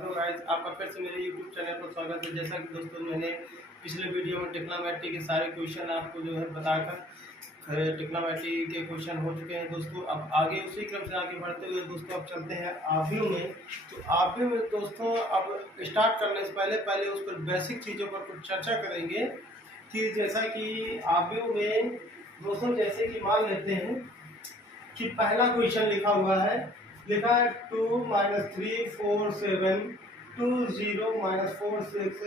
Hello guys, आपका फिर से मेरे यूट्यूब चैनल पर स्वागत है। जैसा कि दोस्तों मैंने पिछले वीडियो में ट्रिग्नोमेट्री के सारे क्वेश्चन आपको जो है बताकर ट्रिग्नोमेट्री के क्वेश्चन हो चुके हैं दोस्तों। अब आगे उसी क्रम से आगे बढ़ते हुए दोस्तों अब चलते हैं आव्यूह में। तो आव्यूह में दोस्तों अब स्टार्ट करने से पहले उस पर बेसिक चीज़ों पर कुछ चर्चा करेंगे कि जैसा कि आव्यूह में दोस्तों जैसे कि मान लेते हैं कि पहला क्वेश्चन लिखा हुआ है, लिखा है 2 - 3 4 7 2 0 - 4 6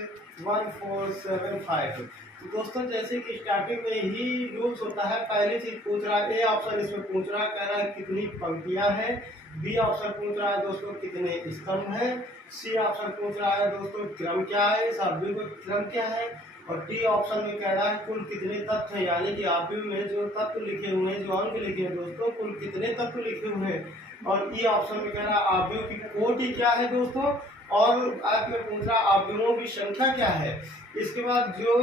1 4 7 5। तो दोस्तों जैसे कि स्टार्टिंग में ही रूल्स होता है, पहली चीज पूछ रहा है, ए ऑप्शन इसमें पूछ रहा है, कह रहा है कितनी पंक्तियां हैं। बी ऑप्शन पूछ रहा है दोस्तों कितने स्तंभ है। सी ऑप्शन पूछ रहा है दोस्तों क्रम क्या है, इस आव्यूह का क्रम क्या है। और डी ऑप्शन में कह रहा है कुल कितने तत्व हैं, यानी कि आव्यूह में जो तत्व लिखे हुए हैं, जो अंक लिखे हैं दोस्तों, कुल कितने तत्व लिखे हुए हैं। और ई ऑप्शन में कह रहा है आव्यूह की कोटि क्या है दोस्तों, और एफ में पूछ रहा है आव्यूहों की संख्या क्या है। इसके बाद जो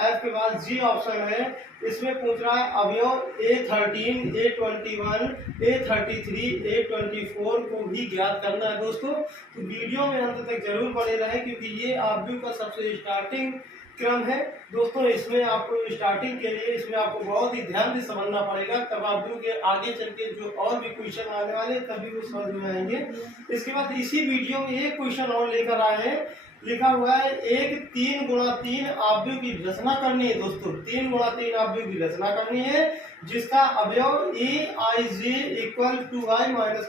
एफ के बाद जी ऑप्शन है, इसमें पूछ रहा है अवयव A13 A21 A33 A24 को भी ज्ञात करना है दोस्तों। तो वीडियो में अंत तक जरूर बने रहे, क्योंकि ये आव्यूह का सबसे स्टार्टिंग क्रम है दोस्तों। इसमें आपको स्टार्टिंग के लिए इसमें आपको बहुत ही ध्यान से समझना पड़ेगा, तब आव्यूह के आगे चल के जो और भी क्वेश्चन आने वाले तभी वो समझ में आएंगे। इसके बाद इसी वीडियो में एक क्वेश्चन और लेकर आए हैं, लिखा हुआ है एक 3 × 3 आव्यूह की रचना करनी है दोस्तों। 3 × 3 आव्यूह की रचना करनी है, जिसका अवयव EIJ = I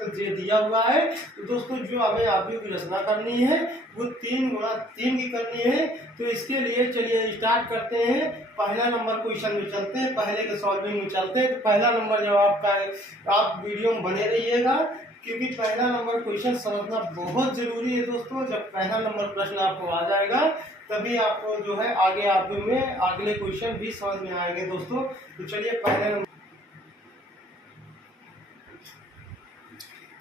- J दिया हुआ है। तो दोस्तों जो हमें आव्यूह की रचना करनी है वो 3 × 3 की करनी है। तो इसके लिए चलिए स्टार्ट करते हैं। पहला नंबर क्वेश्चन में चलते हैं, पहले के सॉल्विंग में चलते हैं। तो पहला नंबर जवाब का है, आप वीडियो में बने रहिएगा, क्योंकि पहला नंबर क्वेश्चन समझना बहुत जरूरी है दोस्तों। जब पहला नंबर प्रश्न आपको आ जाएगा तभी आपको जो है आगे आव्यूह में अगले क्वेश्चन भी समझ में आएंगे दोस्तों। तो चलिए पहले नंबर,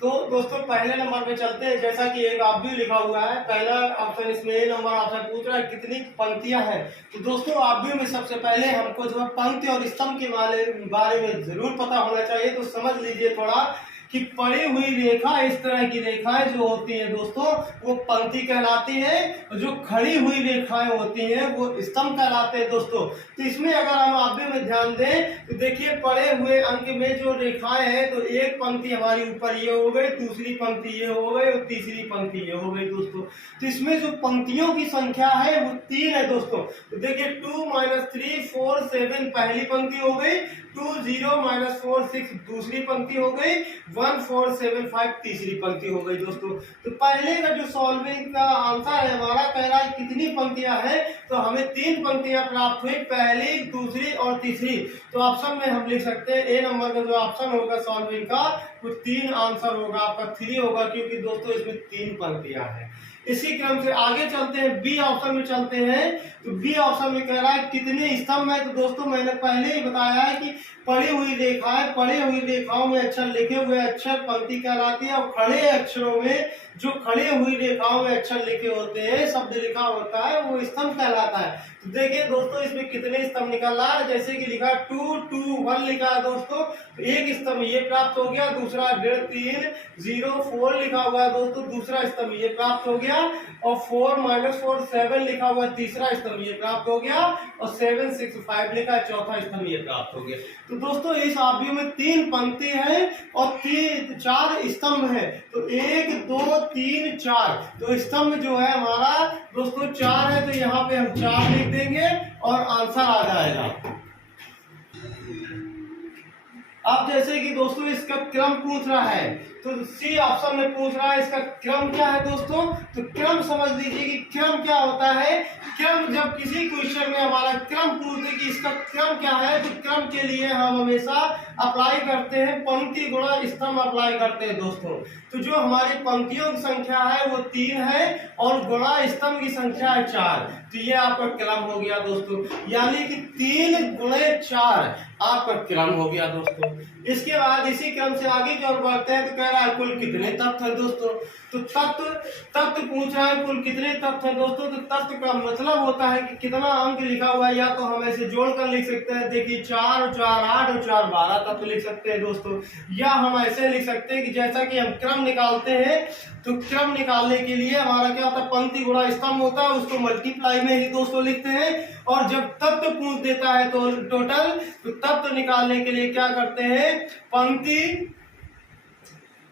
तो दोस्तों पहले नंबर पे चलते हैं। जैसा कि एक आव्यूह लिखा हुआ है, पहला ऑप्शन इसमें ए नंबर ऑप्शन पूछ रहा है कितनी पंक्तियां हैं। तो दोस्तों आव्यूह में सबसे पहले हमको जो है पंक्ति और स्तंभ के बारे में जरूर पता होना चाहिए। तो समझ लीजिए थोड़ा कि पड़ी हुई रेखा, इस तरह की रेखाएं जो होती हैं दोस्तों वो पंक्ति कहलाती है, और जो खड़ी हुई रेखाएं होती हैं वो स्तंभ कहलाते हैं दोस्तों। तो इसमें अगर हम आव्यूह में ध्यान दें तो देखिए पड़े हुए अंक में जो रेखाएं हैं, तो एक पंक्ति हमारी ऊपर ये हो गई, दूसरी पंक्ति ये हो गई और तीसरी पंक्ति ये हो गई दोस्तों। तो इसमें जो पंक्तियों की संख्या है वो 3 है दोस्तों। तो देखिए 2 - 3 4 7 पहली पंक्ति हो गई, 2 0 - 4 6 दूसरी पंक्ति हो गई, 1 4 7 5 तीसरी पंक्ति हो गई दोस्तों। तो पहले का जो सॉल्विंग का आंसर है हमारा, कह रहा है कितनी पंक्तियां हैं, तो हमें 3 पंक्तियां प्राप्त हुई, पहली दूसरी और तीसरी। तो ऑप्शन में हम लिख सकते हैं ए नंबर का जो ऑप्शन होगा सॉल्विंग का वो 3 आंसर होगा, आपका 3 होगा, क्योंकि दोस्तों इसमें 3 पंक्तियां हैं। इसी क्रम से आगे चलते हैं, बी ऑप्शन में चलते हैं। तो बी ऑप्शन में कह रहा है कितने स्तंभ है। तो दोस्तों मैंने पहले ही बताया है कि पड़ी हुई रेखाएं, पड़ी हुई रेखाओं में अक्षर लिखे हुए अक्षर पंक्ति कहलाती है, और खड़े अक्षरों में जो खड़े हुई रेखाओं में अक्षर लिखे होते हैं, शब्द लिखा होता है, वो स्तंभ कहलाता है। तो देखिए दोस्तों इसमें कितने स्तंभ निकल रहा है, जैसे कि लिखा 2 2 1 लिखा है दोस्तों, तो एक स्तंभ ये प्राप्त हो गया, दूसरा 1.5 3 0 4 लिखा हुआ है दोस्तों, दूसरा स्तंभ ये प्राप्त हो गया, और 4 - 4 7 लिखा हुआ है, तीसरा स्तंभ ये प्राप्त हो गया, और 7 6 5 लिखा है, चौथा स्तंभ ये प्राप्त हो गया। तो दोस्तों इस आव्यूह में 3 पंक्ति है और 4 स्तंभ है। तो 1 2 3 4, तो स्तंभ जो है हमारा दोस्तों 4 है, तो यहाँ पे हम 4 लिख देंगे और आंसर आ जाएगा। अब जैसे कि दोस्तों इसका क्रम पूछ रहा है, तो सी ऑप्शन में पूछ रहा है इसका क्रम क्या है दोस्तों। तो क्रम समझ लीजिए कि क्रम क्या होता है। क्रम, जब किसी क्वेश्चन में हमारा क्रम पूछते कि इसका क्रम क्या है, तो क्रम के लिए हम हमेशा अप्लाई करते हैं पंक्ति गुणा स्तंभ अप्लाई करते हैं दोस्तों। तो जो हमारी पंक्तियों की संख्या है वो 3 है और गुणा स्तंभ की संख्या है 4। तो ये आपका क्रम हो गया दोस्तों, यानी कि 3 × 4 आपका क्रम हो गया दोस्तों। इसके बाद इसी क्रम से आगे की ओर बढ़ते हैं, तो कह रहा है कुल कितने तत्व है दोस्तों। तो तत्व पूछ रहा है कुल कितने तत्व है दोस्तों। तो तत्व का मतलब होता है कि कितना अंक लिखा हुआ है, या तो हम ऐसे जोड़कर लिख सकते हैं, देखिए 4 और 4 8 और 4 12 तत्व लिख सकते हैं दोस्तों। या हम ऐसे लिख सकते हैं कि जैसा कि हम क्रम निकालते हैं, तो क्रम निकालने के लिए हमारा क्या होता है, पंक्ति गुणा स्तंभ होता है, उसको मल्टीप्लाई में ही दोस्तों लिखते हैं। और जब तत्व पूछ देता है तो टोटल, तो तत्व निकालने के लिए क्या करते हैं, पंक्ति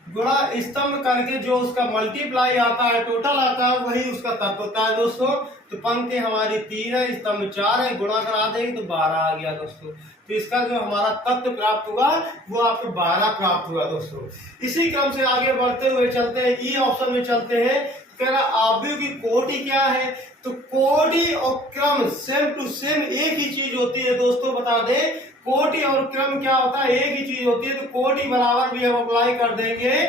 गुणा स्तंभ करके जो उसका मल्टीप्लाई आता है, टोटल आता है, वही उसका तत्व होता है दोस्तों। तो पंक्ति हमारी 3 है, स्तंभ 4 है, गुणा करा देंगे तो 12 आ गया दोस्तों। तो इसका जो हमारा तत्व प्राप्त हुआ वो आपको 12 प्राप्त हुआ दोस्तों। इसी क्रम से आगे बढ़ते हुए चलते हैं, ई ऑप्शन में चलते हैं। कह रहा आव्यूह की कोटि क्या है। तो कोटि और क्रम सेम टू सेम एक ही चीज होती है दोस्तों। बता दें कोटि और क्रम क्या होता है, एक ही चीज होती है। तो कोटि बराबर भी हम अप्लाई कर देंगे,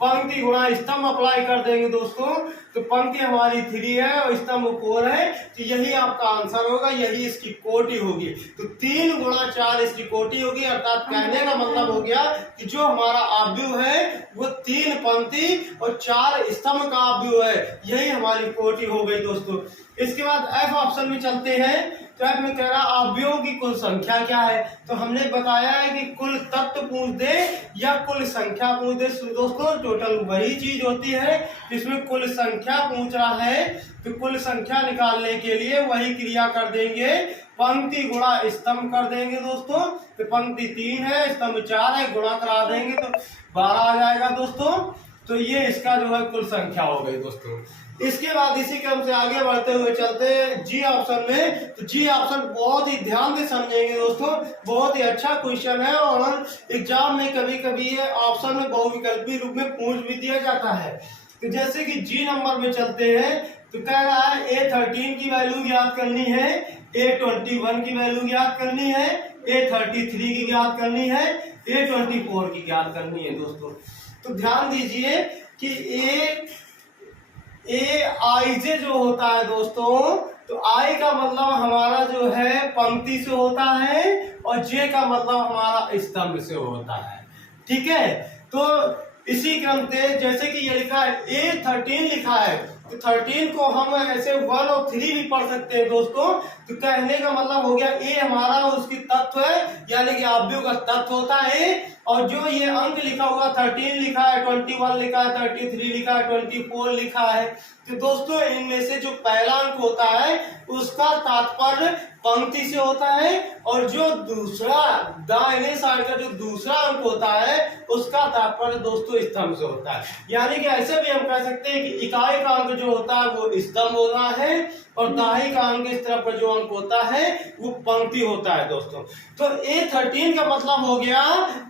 पंक्ति गुणा स्तंभ अप्लाई कर देंगे दोस्तों। तो पंक्ति हमारी 3 है और स्तंभ 4 है, तो यही आपका आंसर होगा, यही इसकी कोटि होगी। तो 3 गुणा 4 इसकी कोटि होगी। अर्थात कहने का मतलब हो गया कि जो हमारा आव्यूह है वो 3 पंक्ति और 4 स्तंभ का आव्यूह है, यही हमारी कोटि हो गई दोस्तों। इसके बाद एफ ऑप्शन में चलते हैं। तो एफ में कह रहा अवयवों की कुल संख्या क्या है। तो हमने बताया है कि कुल तत्व पूछ दे या कुल संख्या पूछ दे दोस्तों, टोटल वही चीज होती है। इसमें कुल संख्या पूछ रहा है, तो कुल संख्या निकालने के लिए वही क्रिया कर देंगे, पंक्ति गुणा स्तंभ कर देंगे दोस्तों। तो पंक्ति 3 है, स्तंभ 4 है, गुणा करा देंगे तो 12 आ जाएगा दोस्तों। तो ये इसका जो है कुल संख्या हो गई दोस्तों। इसके बाद इसी क्रम से आगे बढ़ते हुए चलते हैं जी ऑप्शन में। तो जी ऑप्शन बहुत ही ध्यान से समझेंगे दोस्तों, बहुत ही अच्छा क्वेश्चन है और एग्जाम में कभी कभी ये ऑप्शन में बहुविकल्पी रूप में पूछ भी दिया जाता है। तो जैसे कि जी नंबर में चलते हैं। तो कह रहा है A13 की वैल्यू ज्ञात करनी है, A21 की वैल्यू ज्ञात करनी है, A33 की ज्ञात करनी है, A24 की ज्ञात करनी है दोस्तों। तो ध्यान दीजिए कि आई जे जो होता है दोस्तों, तो आई का मतलब हमारा जो है पंक्ति से होता है और जे का मतलब हमारा स्तंभ से होता है। ठीक है, तो इसी क्रम से जैसे कि ये लिखा है A13 लिखा है, तो 13 को हम ऐसे 1 और 3 भी पढ़ सकते हैं दोस्तों। तो कहने का मतलब हो गया ए हमारा उसकी तत्व है, यानी कि आव्यूह का तत्व होता है। और जो ये अंक लिखा हुआ 13 लिखा है, 21 लिखा है, 33 लिखा है, 24 लिखा है, तो दोस्तों इनमें से जो पहला अंक होता है उसका तात्पर्य पंक्ति से होता है, और जो दूसरा दाहिने साइड का जो दूसरा अंक होता है उसका तात्पर्य दोस्तों स्तंभ से होता है। यानी कि ऐसे भी हम कह सकते हैं कि इकाई का अंक जो होता है वो स्तंभ होता है और दाहिने का अंक इस तरफ का जो अंक होता है वो पंक्ति होता है दोस्तों। तो A13 का मतलब हो गया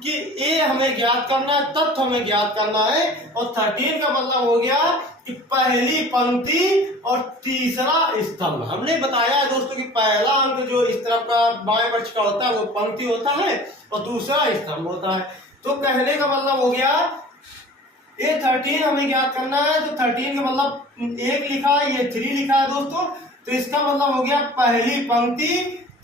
कि ए हमें ज्ञात करना है, तत्व हमें ज्ञात करना है, और 13 का मतलब हो गया कि पहली पंक्ति और तीसरा स्तंभ। हमने बताया है दोस्तों कि पहला अंक जो इस तरफ का बाएं पक्ष का होता है वो पंक्ति होता है और दूसरा स्तंभ होता है। तो कहने का मतलब हो गया A13 हमें ज्ञात करना है। तो 13 का मतलब 1 लिखा है, ये 3 लिखा है दोस्तों, तो इसका मतलब हो गया पहली पंक्ति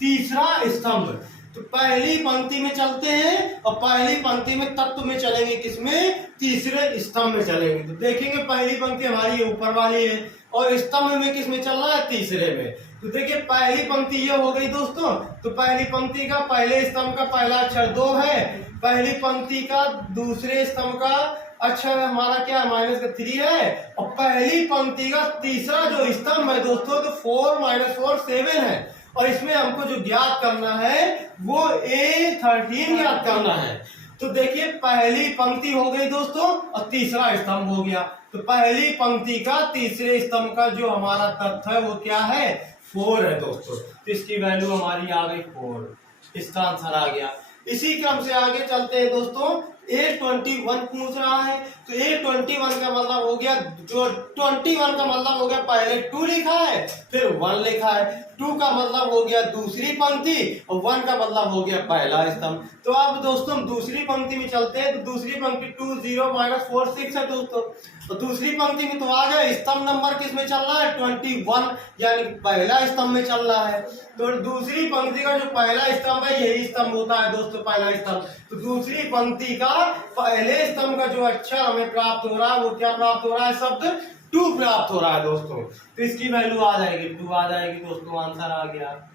तीसरा स्तंभ। तो पहली पंक्ति में चलते हैं और पहली पंक्ति में तत्व में चलेंगे, किसमें, तीसरे स्तंभ में चलेंगे। तो देखेंगे पहली पंक्ति हमारी ऊपर वाली है और स्तंभ में किस में चलना है, तीसरे में। तो देखिए पहली पंक्ति ये हो गई दोस्तों। तो पहली पंक्ति का पहले स्तंभ का पहला अक्षर 2 है, पहली पंक्ति का दूसरे स्तंभ का अक्षर हमारा क्या है, -3 है, और पहली पंक्ति का तीसरा जो स्तंभ है दोस्तों तो 4 - 4 7 है। और इसमें हमको जो ज्ञात करना है वो A13 ज्ञात करना है। तो देखिए पहली पंक्ति हो गई दोस्तों और तीसरा स्तंभ हो गया। तो पहली पंक्ति का तीसरे स्तंभ का जो हमारा तत्व है वो क्या है, 4 है दोस्तों। तो इसकी वैल्यू हमारी आ गई 4, इसका आंसर आ गया। इसी क्रम से आगे चलते हैं दोस्तों। A21 पूछ रहा है। तो A21 का मतलब हो गया, जो 21 का मतलब हो गया पहले 2 लिखा है फिर 1 लिखा है। 2 का मतलब हो गया दूसरी पंक्ति और 1 का मतलब हो गया पहला स्तंभ। तो अब दोस्तों हम दूसरी पंक्ति में चलते हैं। तो दूसरी पंक्ति 2 0 -4 6 है दोस्तों। तो दूसरी पंक्ति में तो आ गया, स्तंभ नंबर किस में चल रहा है, 21, यानी पहला स्तंभ में चल रहा है। तो दूसरी पंक्ति का जो पहला स्तंभ है यही स्तंभ होता है दोस्तों, पहला स्तंभ। तो दूसरी पंक्ति का पहले स्तंभ का जो अक्षर हमें प्राप्त हो रहा है वो क्या प्राप्त हो रहा है, शब्द टू प्राप्त हो रहा है दोस्तों। तो इसकी वैल्यू आ जाएगी 2 आ जाएगी दोस्तों, आंसर आ गया।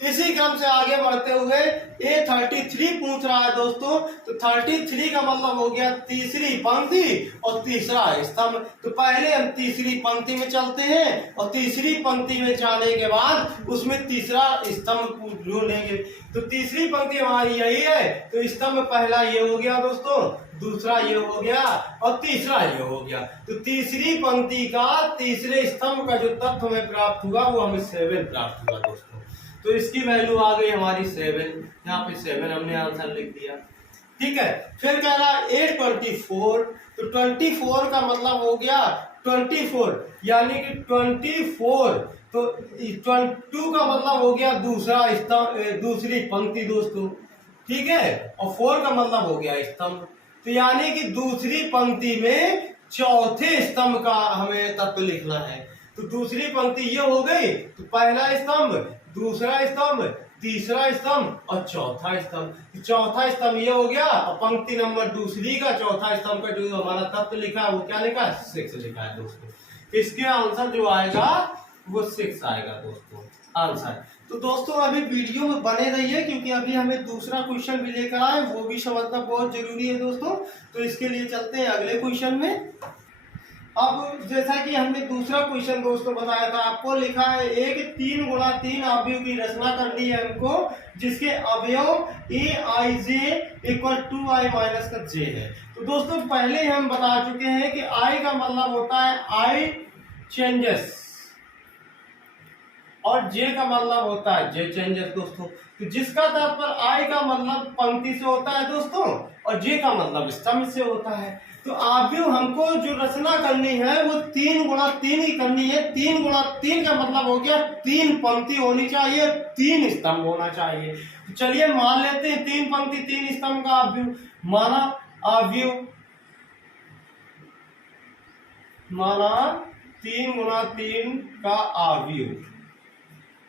इसी क्रम से आगे बढ़ते हुए A33 पूछ रहा है दोस्तों। तो 33 का मतलब हो गया तीसरी पंक्ति और तीसरा स्तंभ। तो पहले हम तीसरी पंक्ति में चलते हैं और तीसरी पंक्ति में जाने के बाद उसमें तीसरा स्तंभ ढूंढेंगे। तो तीसरी पंक्ति हमारी यही है, तो स्तंभ पहला ये हो गया दोस्तों, दूसरा ये हो गया और तीसरा ये हो गया। तो तीसरी पंक्ति का तीसरे स्तंभ का जो तत्व हमें प्राप्त हुआ वो हमें 7 प्राप्त हुआ दोस्तों। तो इसकी वैल्यू आ गई हमारी 7, यहाँ पे 7 हमने आंसर लिख दिया। ठीक है, फिर कह रहा है A24। तो 24 का मतलब हो गया 24, यानी कि 24। तो 22 का मतलब हो गया दूसरा स्तंभ, दूसरी पंक्ति दोस्तों। ठीक है, और 4 का मतलब हो गया स्तंभ। तो यानी कि दूसरी पंक्ति में चौथे स्तंभ का हमें तत्व लिखना है। तो दूसरी पंक्ति ये हो गई, तो पहला स्तंभ, दूसरा स्तंभ, तीसरा स्तंभ और चौथा स्तंभ। चौथा स्तंभ ये हो गया और पंक्ति नंबर दूसरी का चौथा स्तंभ का जो हमारा तत्व लिखा है वो क्या लिखा है, 6 लिखा है दोस्तों। इसके आंसर जो आएगा वो 6 आएगा दोस्तों आंसर। तो दोस्तों अभी वीडियो में बने रहिए, क्योंकि अभी हमें दूसरा क्वेश्चन भी लेकर आए, वो भी समझना बहुत जरूरी है दोस्तों। तो इसके लिए चलते हैं अगले क्वेश्चन में। अब जैसा कि हमने दूसरा क्वेश्चन दोस्तों बताया था आपको, लिखा है एक 3 गुणा 3 अवयव की रचना करनी है हमको, जिसके अवयव aij इक्वल 2i माइनस का j है। तो दोस्तों पहले हम बता चुके हैं कि i का मतलब होता है i चेंजेस और j का मतलब होता है j चेंजेस दोस्तों। तो जिसका तात्पर्य i का मतलब पंक्ति से होता है दोस्तों और j का मतलब स्तंभ से होता है। तो अवयव हमको जो रचना करनी है वो 3 गुणा 3 ही करनी है। 3 गुणा 3 का मतलब हो गया 3 पंक्ति होनी चाहिए, 3 स्तंभ होना चाहिए। तो चलिए मान लेते हैं 3 पंक्ति 3 स्तंभ का अवयव। माना 3 गुणा 3 का अवयव।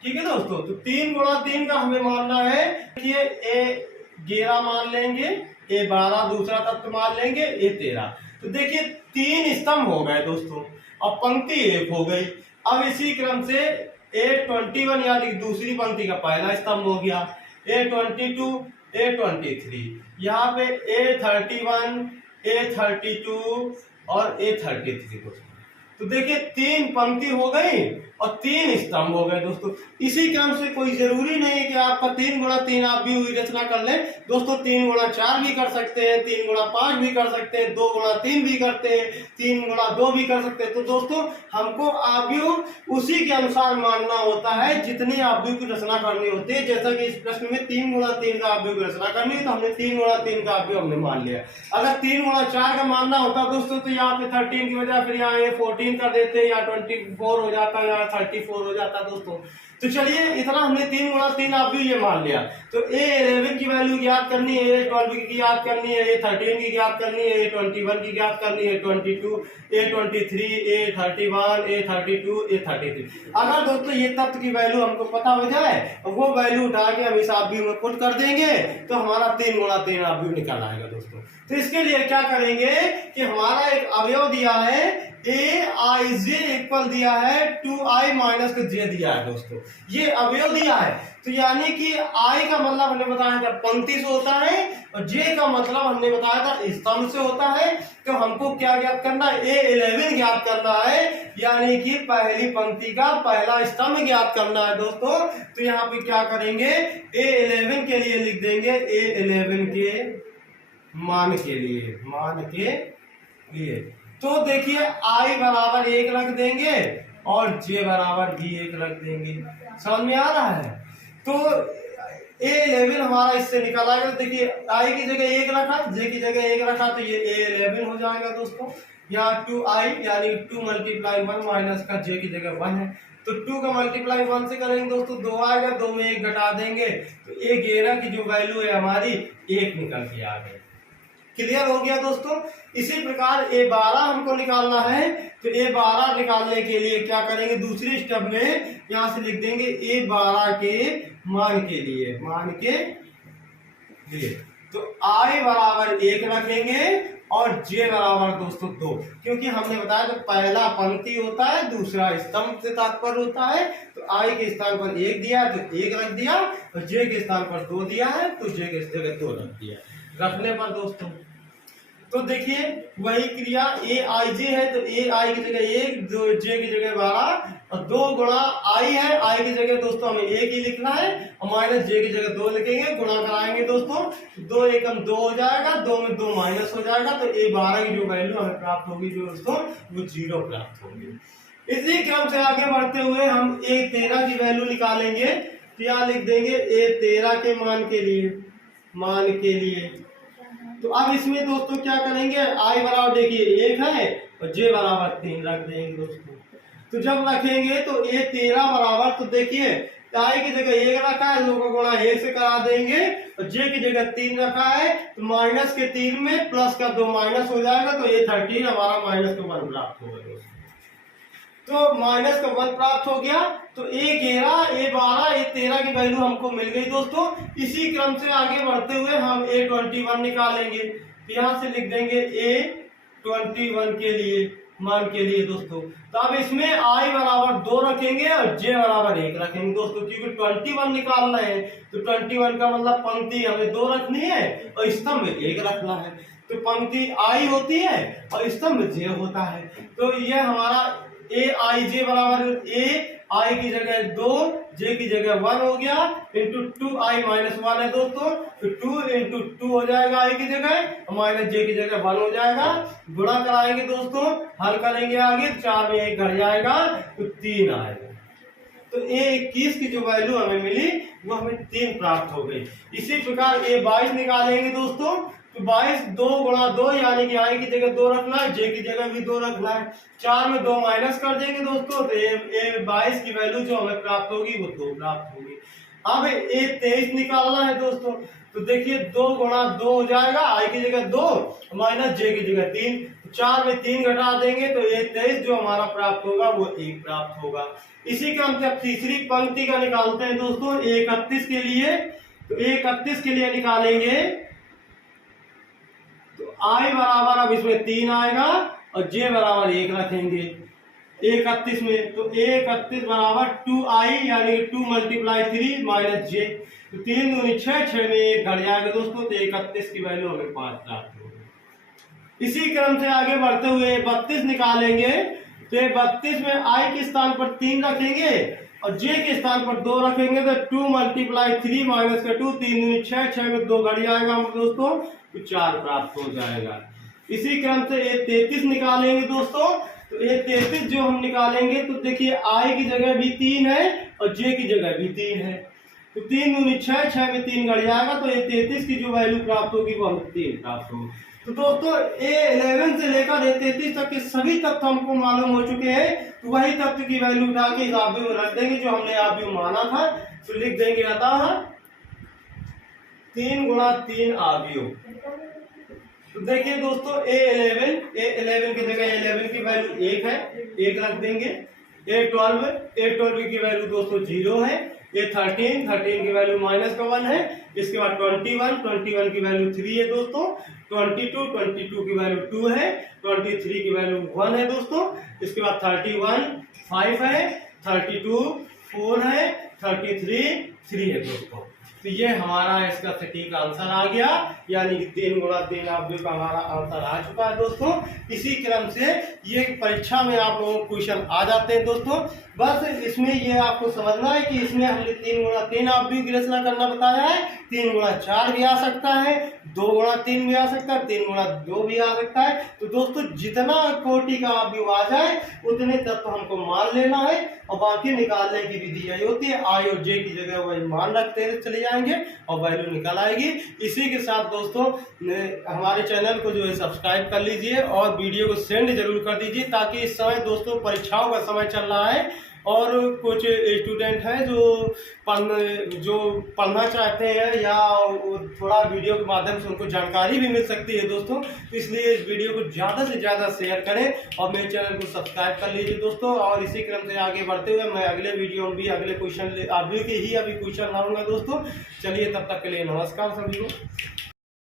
ठीक है दोस्तों, तो 3 गुणा 3 का हमें मानना है कि A11 मान लेंगे, A12 दूसरा तत्व मान लेंगे, A13। तो देखिए 3 स्तंभ हो गए दोस्तों और पंक्ति 1 हो गई। अब इसी क्रम से A21 यानी दूसरी पंक्ति का पहला स्तंभ हो गया, A22, A23, यहाँ पे A31, A32 और A33 दोस्तों। तो देखिए 3 पंक्ति हो गई और 3 स्तंभ हो गए दोस्तों। इसी क्रम से कोई जरूरी नहीं है कि आपका 3 गुणा 3 आप भी हुई रचना कर लें दोस्तों। 3 गुणा 4 भी कर सकते हैं, 3 गुणा 5 भी कर सकते हैं, 2 गुणा 3 भी करते हैं, 3 गुणा 2 भी कर सकते हैं। तो दोस्तों हमको अवयव उसी के अनुसार मानना होता है जितनी अवयव की रचना करनी होती है। जैसा कि इस प्रश्न में 3 गुणा 3 का अवयव की रचना करनी है तो हमने 3 गुणा 3 का अवयव हमने मान लिया। अगर 3 गुणा 4 का मानना होता दोस्तों तो यहाँ पे 13 की वजह फिर यहाँ 14 कर देते, या 24 हो जाता, या 34 हो जाता दोस्तों। तो चलिए इतना हमने 3 गुणा 3 आप भी ये मान लिया। तो A11 की वैल्यू ज्ञात करनी है, A12 की ज्ञात करनी है, A13 की ज्ञात करनी है, A21 की ज्ञात करनी है, A22, A23, A31, A32, A33। अगर दोस्तों ये तत्व की वैल्यू हमको पता हो जाए वो वैल्यू उठा के हम इस अवयव में पुट कर देंगे तो हमारा 3 गुणा 3 अवयव निकल आएगा दोस्तों। तो इसके लिए क्या करेंगे कि हमारा एक अवयव दिया है aij इक्वल दिया है 2i माइनस का j दिया है दोस्तों, ये अवयव दिया है। तो यानी कि i का मतलब हमने बताया था पंक्ति से होता है और j का मतलब हमने बताया था स्तंभ से होता है। तो हमको क्या ज्ञात करना है, A11 ज्ञात करना है, यानी कि पहली पंक्ति का पहला स्तंभ ज्ञात करना है दोस्तों। तो यहाँ पे क्या करेंगे, A11 के लिए लिख देंगे, A11 के मान के लिए तो देखिए i बराबर 1 रख देंगे और j बराबर भी 1 रख देंगे। समझ में आ रहा है? तो A11 हमारा इससे निकल आएगा। देखिए i की जगह 1 रखा, j की जगह 1 रखा, तो ये A11 हो जाएगा दोस्तों। यहाँ 2i यानी 2 मल्टीप्लाई 1 माइनस का j की जगह 1 है, तो 2 का मल्टीप्लाई 1 से करेंगे दोस्तों 2 आएगा, 2 में 1 घटा देंगे तो A11 की जो वैल्यू है हमारी 1 निकल के आ गई। क्लियर हो गया दोस्तों। इसी प्रकार A12 हमको निकालना है, तो A12 निकालने के लिए क्या करेंगे, दूसरी स्टेप में यहां से लिख देंगे A12 के मान के तो I बराबर 1 रखेंगे और J बराबर दोस्तों 2, क्योंकि हमने बताया तो पहला पंक्ति होता है, दूसरा स्तंभ से तात्पर्य होता है। तो I के स्थान पर 1 दिया है तो 1 रख दिया, और J के स्थान पर 2 दिया है तो J के जगह 2 रख दिया। रखने पर दोस्तों तो देखिए वही क्रिया ए आई जे है, तो ए आई की जगह 1, जे की जगह 12 और 2 गुणा आई है। आई की जगह दोस्तों हमें 1 ही लिखना है और माइनस जे की जगह 2 लिखेंगे। गुणा कराएंगे दोस्तों, 2 एकम 2 हो जाएगा, 2 में 2 माइनस हो जाएगा, तो ए 12 की जो वैल्यू हमें प्राप्त होगी जो दोस्तों वो 0 प्राप्त होगी। इसी क्रम से आगे बढ़ते हुए हम ए 13 की वैल्यू निकालेंगे। तो यहाँ लिख देंगे ए 13 के मान के लिए। तो अब इसमें दोस्तों क्या करेंगे, आई बराबर देखिए 1 है और जे बराबर 3 रख देंगे दोस्तों। तो जब रखेंगे तो ए 13 बराबर, तो देखिए आई की जगह 1 रखा है, 2 का गुणा 1 से करा देंगे, और जे की जगह 3 रखा है, तो माइनस के 3 में प्लस का 2 माइनस हो जाएगा, तो ए 13 हमारा माइनस का 1 प्राप्त होगा दोस्तों। तो माइनस का 1 प्राप्त हो गया। तो ए 11, ए 12, ए 13 की वैल्यू हमको मिल गई दोस्तों। इसी क्रम से आगे बढ़ते हुए हम ए 21 निकालेंगे। तो यहाँ से लिख देंगे ए 21 के लिए मान के लिए दोस्तों। तो अब इसमें आई बराबर 2 रखेंगे और जे बराबर 1 रखेंगे दोस्तों, क्योंकि 21 निकालना है। तो 21 का मतलब पंक्ति हमें 2 रखनी है और स्तंभ 1 रखना है। तो पंक्ति आई होती है और स्तंभ जे होता है। तो यह हमारा ए आई जे बराबर ए आई की जगह 2, जे की जगह 1 हो गया, इंटू 2 आई माइनस 1 है दोस्तों। तो 2 इंटू 2 हो जाएगा आई की जगह, माइनस जे की जगह 1 हो जाएगा। गुणा कराएंगे दोस्तों, हल करेंगे आगे, 4 में 1 घट जाएगा तो 3 आएगा। तो ए 21 की जो वैल्यू हमें मिली वो हमें 3 प्राप्त हो गई। इसी प्रकार ए 22 निकालेंगे दोस्तों। तो 22 2 गुणा 2 यानी कि आई की जगह 2 रखना है, जे की जगह भी 2 रखना है। 4 में 2 माइनस कर देंगे दोस्तों, तो ए 22 की वैल्यू जो हमें प्राप्त होगी वो 2 प्राप्त होगी। अब ए 23 निकालना है दोस्तों। तो देखिए 2 गुणा 2 हो जाएगा, आई की जगह 2 माइनस जे की जगह 3, 4 में 3 घटा देंगे तो ए 23 जो हमारा प्राप्त होगा वो 1 प्राप्त होगा। इसी क्रम से अब तीसरी पंक्ति का निकालते हैं दोस्तों ए 31 के लिए। तो ए 31 के लिए निकालेंगे तो आई बराबर अब इसमें 3 आएगा और जे बराबर 1 रखेंगे ए 31 में। तो ए 31 बराबर 2i यानी 2 × 3 माइनस जे। तो 3 दूनी 6, 6 में 1 घट जाएगा दोस्तों। तो 31 की वैल्यू हमें 5 प्राप्त होगी। इसी क्रम से आगे बढ़ते हुए 32 निकालेंगे। तो 32 में आई के स्थान पर 3 रखेंगे और जे के स्थान पर 2 रखेंगे। तो 2 × 3 माइनस का 2, 3 दूनी 6, 6 में 2 घट जाएगा हम दोस्तों, तो 4 प्राप्त हो जाएगा। इसी क्रम से ए 33 निकालेंगे दोस्तों। तो ए 33 जो हम निकालेंगे तो देखिए आई की जगह भी 3 है और जे की जगह भी 3 है। तो 3 दूनी 6, 6 में 3 घट जाएगा, तो ए 33 की जो वैल्यू प्राप्त होगी वो हमें 3 प्राप्त होगी। तो दोस्तों ए 11 से लेकर ए 33 तक के सभी तत्व हमको मालूम हो चुके हैं। तो वही तत्व की वैल्यू उठा के इस आव्यूह में रख देंगे जो हमने आव्यूह माना था। तो लिख देंगे अतः 3 × 3 आव्यूह। तो देखिए दोस्तों ए 11 की जगह 11 की वैल्यू 1 है, 1 रख देंगे। ए 12 की वैल्यू दोस्तों 0 है। ए 13 की वैल्यू माइनस का 1 है। इसके बाद 21 की वैल्यू 3 है दोस्तों। 22 की वैल्यू 2 है। 23 की वैल्यू 1 है दोस्तों। इसके बाद 31 5 है, 32 4 है, 33 3 है दोस्तों। तो ये हमारा इसका सटीक आंसर आ गया, यानी कि 3 × 3 आव्यूह का हमारा आंसर आ चुका है दोस्तों। इसी क्रम से ये परीक्षा में आप लोगों को क्वेश्चन आ जाते हैं दोस्तों। बस इसमें ये आपको समझना है कि इसमें हमने 3 × 3 आव्यूह की रचना करना बताया है। 3 × 4 भी आ सकता है, 2 × 3 भी आ सकता है, 3 × 2 भी आ सकता है। तो दोस्तों जितना कोटि का आव्यूह आ जाए उतने तत्व हमको मान लेना है और बाकी निकालने की विधि यही होती है। आई और जे की जगह वही मान रखते चले जाएंगे और वैल्यू निकल आएगी। इसी के साथ दोस्तों हमारे चैनल को जो है सब्सक्राइब कर लीजिए और वीडियो को सेंड जरूर कर दीजिए, ताकि इस समय दोस्तों परीक्षाओं का समय चल रहा है, और कुछ स्टूडेंट हैं जो पढ़ना चाहते हैं या थोड़ा वीडियो के माध्यम से उनको जानकारी भी मिल सकती है दोस्तों। तो इसलिए इस वीडियो को ज़्यादा से ज़्यादा शेयर करें और मेरे चैनल को सब्सक्राइब कर लीजिए दोस्तों। और इसी क्रम से आगे बढ़ते हुए मैं अगले वीडियो में भी अगले क्वेश्चन अभी क्वेश्चन लाऊंगा दोस्तों। चलिए तब तक के लिए नमस्कार सभी को।